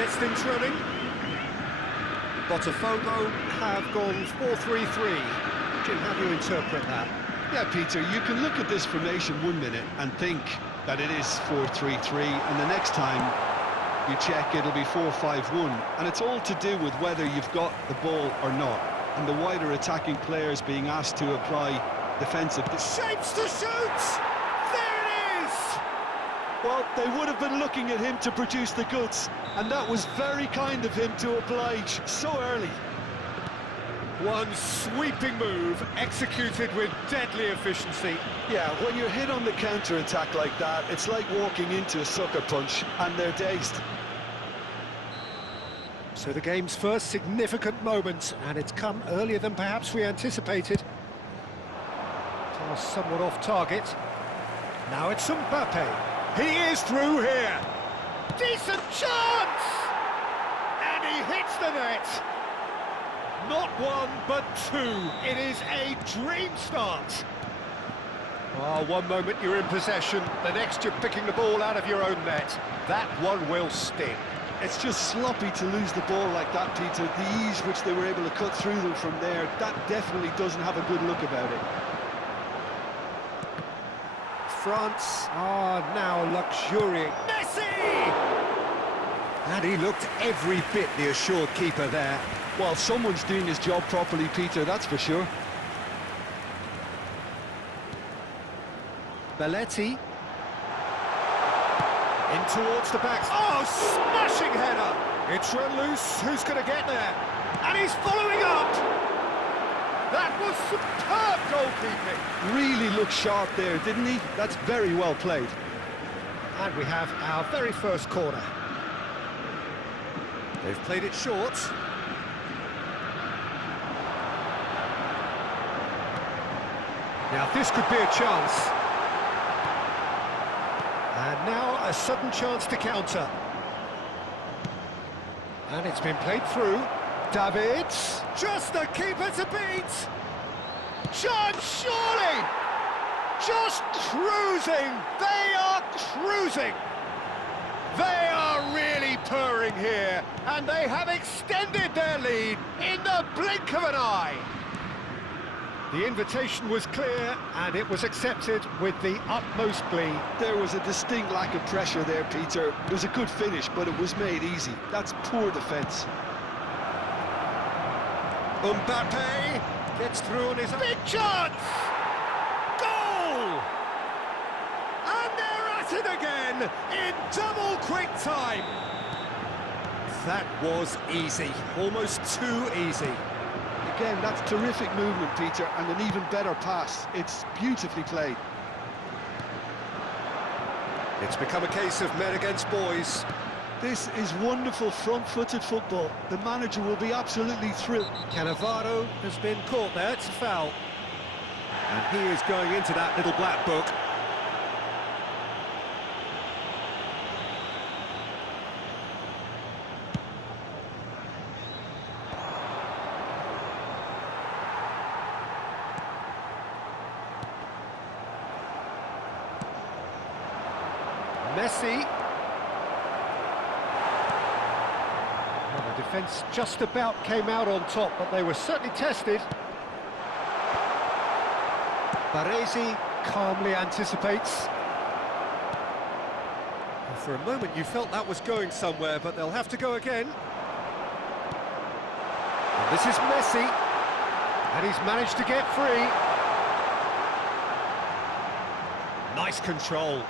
gets things running. Botafogo have gone 4-3-3. Jim, how do you interpret that? Yeah, Peter, you can look at this formation 1 minute and think that it is 4-3-3, and the next time you check it'll be 4-5-1, and it's all to do with whether you've got the ball or not, and the wider attacking players being asked to apply defensive... Shapes to shoot! There it is! Well, they would have been looking at him to produce the goods, and that was very kind of him to oblige so early. One sweeping move, executed with deadly efficiency. Yeah, when you're hit on the counter-attack like that, it's like walking into a sucker punch, and they're dazed. So the game's first significant moment, and it's come earlier than perhaps we anticipated. Pass somewhat off target. Now it's Mbappe. He is through here. Decent chance! And he hits the net. Not one, but two. It is a dream start. Oh, one moment you're in possession, the next you're picking the ball out of your own net. That one will sting. It's just sloppy to lose the ball like that, Peter. The ease which they were able to cut through them from there, that definitely doesn't have a good look about it. France are now luxuriating. Messi! And he looked every bit the assured keeper there. Well, someone's doing his job properly, Peter, that's for sure. Belletti. In towards the back. Oh, smashing header! It's run loose. Who's going to get there? And he's following up! That was superb goalkeeping! Really looked sharp there, didn't he? That's very well played. And we have our very first corner. They've played it short. Now this could be a chance. And now a sudden chance to counter. And it's been played through. Davids, just the keeper to beat. Chance, surely! Just cruising! They are cruising! They are really purring here, and they have extended their lead in the blink of an eye. The invitation was clear, and it was accepted with the utmost glee. There was a distinct lack of pressure there, Peter. It was a good finish, but it was made easy. That's poor defence. Mbappe gets through on his... Big chance! Goal! And they're at it again in double quick time. That was easy, almost too easy. Again, that's terrific movement, Peter, and an even better pass. It's beautifully played. It's become a case of men against boys. This is wonderful front-footed football. The manager will be absolutely thrilled. Cannavaro has been caught there, it's a foul. And he is going into that little black book. Messi. Well, the defence just about came out on top, but they were certainly tested. Baresi calmly anticipates. And for a moment you felt that was going somewhere, but they'll have to go again. And this is Messi, and he's managed to get free. Nice control.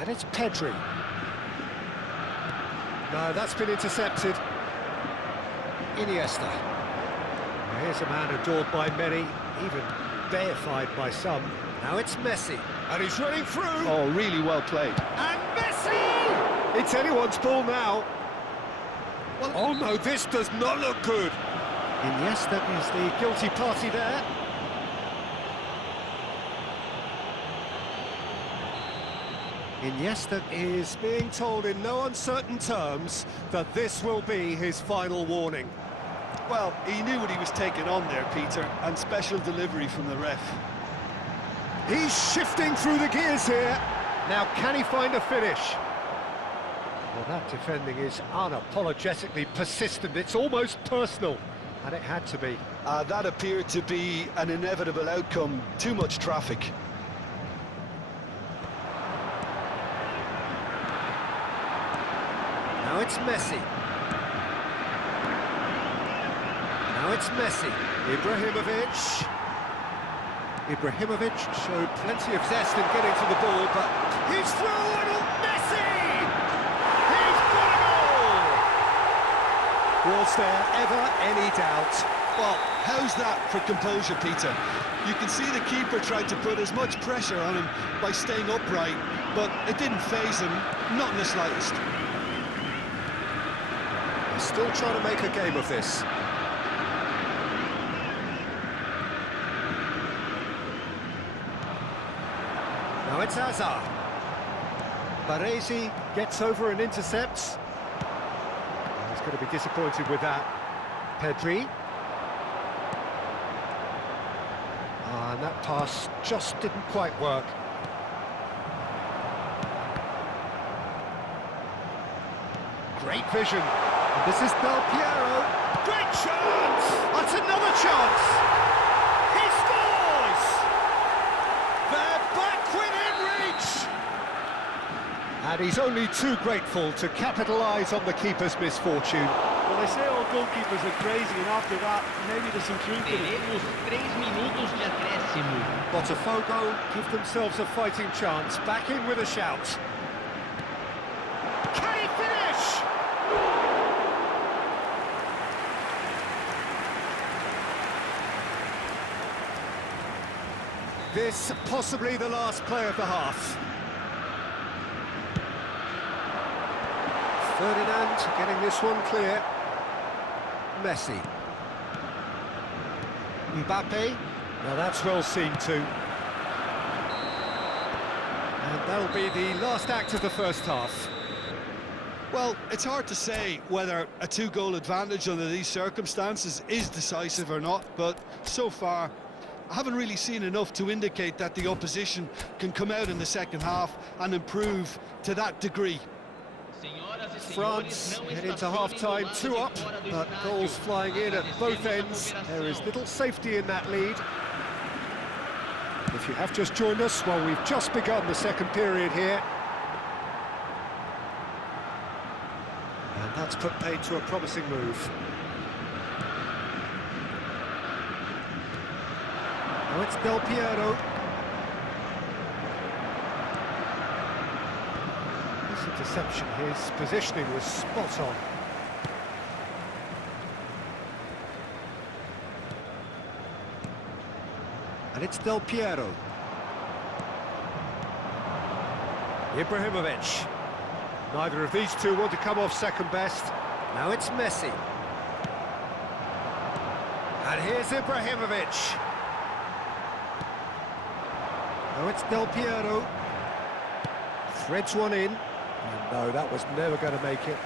And it's Pedri. No, that's been intercepted. Iniesta. Now here's a man adored by many, even deified by some. Now it's Messi, and he's running through. Oh, really well played. And Messi! It's anyone's ball now. Well, oh no, this does not look good. Iniesta is the guilty party there. Iniesta is being told in no uncertain terms that this will be his final warning. Well, he knew what he was taking on there, Peter, and special delivery from the ref. He's shifting through the gears here. Now, can he find a finish? Well, that defending is unapologetically persistent. It's almost personal, and it had to be. That appeared to be an inevitable outcome. Too much traffic. Now it's Messi. Now it's Messi. Ibrahimovic. Ibrahimovic showed plenty of zest in getting to the ball, but he's through and Messi! He's got a goal! Was there ever any doubt? Well, how's that for composure, Peter? You can see the keeper tried to put as much pressure on him by staying upright, but it didn't faze him, not in the slightest. They're still trying to make a game of this. Now it's Hazard. Baresi gets over and intercepts. He's going to be disappointed with that. Pedri. And that pass just didn't quite work. Great vision. And this is Del Piero. Great chance! That's another chance! He scores! They're back within reach! And he's only too grateful to capitalise on the keeper's misfortune. Well, they say all goalkeepers are crazy, and after that, maybe there's some truth in it. Teremos 3 minutos de acréscimo. Botafogo give themselves a fighting chance. Back in with a shout. Can he finish? This possibly the last play of the half. Ferdinand getting this one clear. Messi. Mbappe. Now that's well seen too. And that'll be the last act of the first half. Well, it's hard to say whether a two-goal advantage under these circumstances is decisive or not, but so far I haven't really seen enough to indicate that the opposition can come out in the second half and improve to that degree. France head into half-time 2 up, but goals flying in at both ends. There is little safety in that lead. If you have just joined us, well, we've just begun the second period here. And that's put paid to a promising move. Now it's Del Piero. This interception, his positioning was spot on. And it's Del Piero. Ibrahimovic. Neither of these two want to come off second best. Now it's Messi. And here's Ibrahimovic. Now it's Del Piero. Threads one in. And no, that was never going to make it.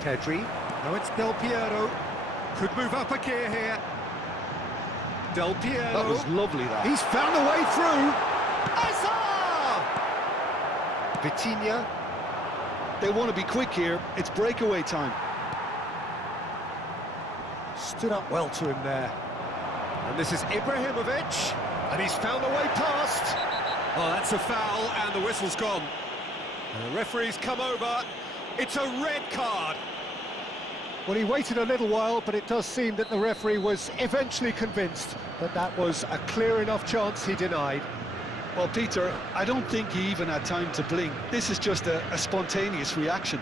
Pedri. Now it's Del Piero. Could move up a gear here. Del Piero. That was lovely, that. He's found a way through. Hazard! Vitinha. They want to be quick here. It's breakaway time. Stood up well to him there. And this is Ibrahimovic. And he's found a way past. Oh, that's a foul, and the whistle's gone. And the referee's come over. It's a red card. Well, he waited a little while, but it does seem that the referee was eventually convinced that that was a clear enough chance he denied. Well, Peter, I don't think he even had time to blink. This is just a spontaneous reaction.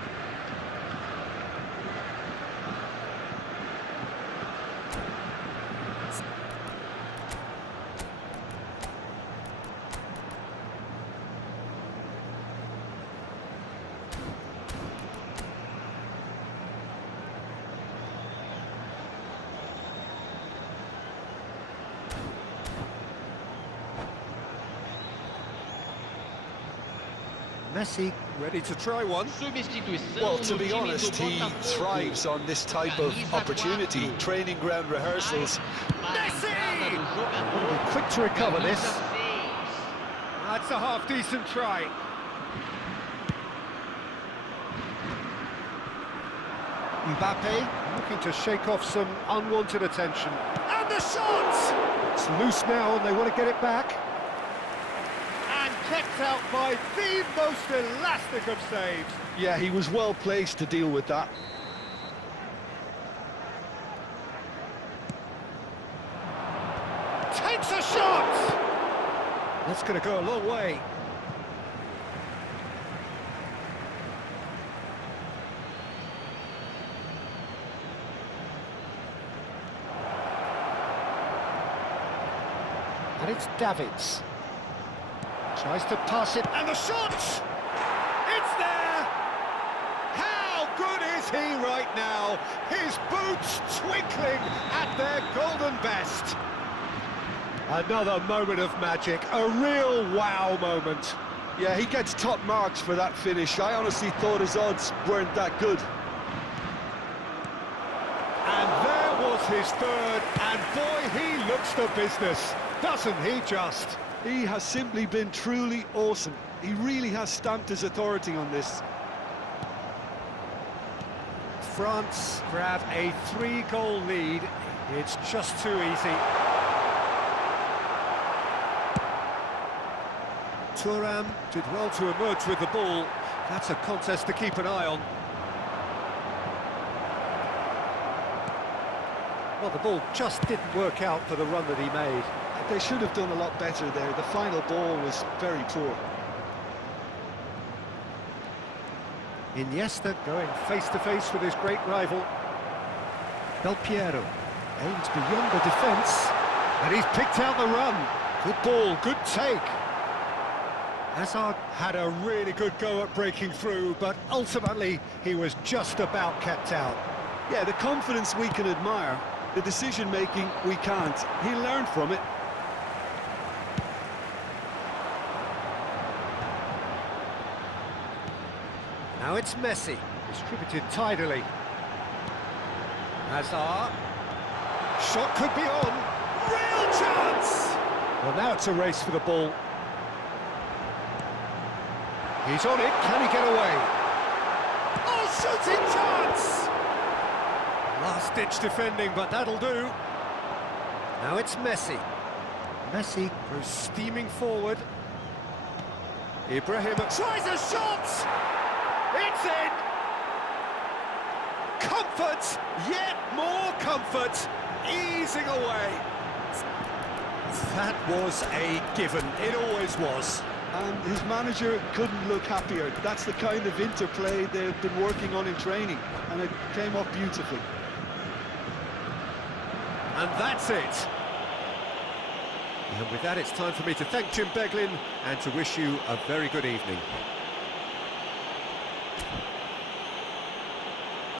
Messi ready to try one. Substituição Well, to no be time honest, do he Botafogo. thrives on this type of opportunity. Training ground rehearsals. Parada do jogador. Quick to recover this. Camisa 6. That's a half-decent try. Mbappe looking to shake off some unwanted attention. And the shot! It's loose now and they want to get it back. And kept out by the most elastic of saves. Yeah, he was well placed to deal with that. Takes a shot! That's going to go a long way. And it's Davids. Tries to pass it, and the shot! It's there! How good is he right now? His boots twinkling at their golden best. Another moment of magic, a real wow moment. Yeah, he gets top marks for that finish. I honestly thought his odds weren't that good. And there was his third, and boy, he looks the business, doesn't he just? He has simply been truly awesome. He really has stamped his authority on this. France grab a 3-goal lead. It's just too easy. Thuram did well to emerge with the ball. That's a contest to keep an eye on. Well, the ball just didn't work out for the run that he made. They should have done a lot better there. The final ball was very poor. Iniesta going face-to-face with his great rival. Del Piero aims beyond the defence, and he's picked out the run. Good ball, good take. Hazard had a really good go at breaking through, but ultimately he was just about kept out. Yeah, the confidence we can admire, the decision-making we can't. He learned from it. Now it's Messi, distributed tidily. Hazard. Shot could be on. Real chance! Well, now it's a race for the ball. He's on it, can he get away? Oh, shooting chance! Last-ditch defending, but that'll do. Now it's Messi. Messi goes steaming forward. Ibrahim tries a shot! It's in! Comfort, yet more comfort, easing away. That was a given, it always was. And his manager couldn't look happier. That's the kind of interplay they've been working on in training, and it came off beautifully. And that's it. And with that, it's time for me to thank Jim Beglin and to wish you a very good evening.